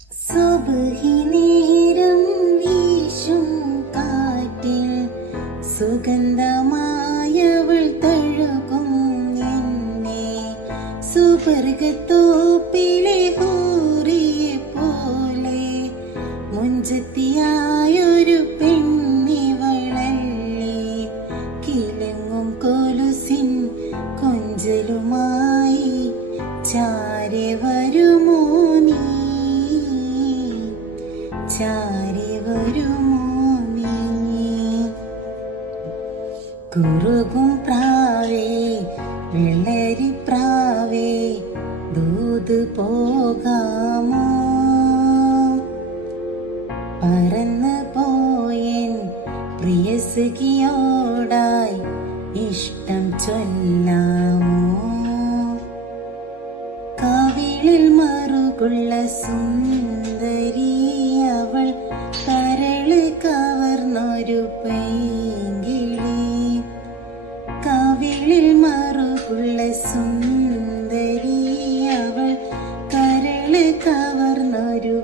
സുബഹി നേരം വീശും കാറ്റിൽ സുഗന്ധമായവൾ തഴുകും എന്നെ. സുവർഗത്തോപ്പിലെ ഹൂറിയെ പോലെ മുഞ്ചത്തിയായൊരു പെണ്ണിവളല്ലേ. കിലങ്ങും കൊലുസിൻ കൊഞ്ചലുമായി ചാരെ വരുമോ നീ, ചാരി വരുമോ നീ. കുറുകും പ്രാവേ വെള്ളരി പ്രാവേ ദൂത് പോകാമോ. പറന്ന് പോയൻ പ്രിയസഖിയോടായി ഇഷ്ടം ചൊല്ലാമോ. കവിളിൽ മറുകുള്ള സുന്ദരി അവൾ കരള് കവർന്നൊരു പൈങ്കിളി. കവിളിൽ മറുകുള്ള സുന്ദരി അവൾ കരള് കവർന്നൊരു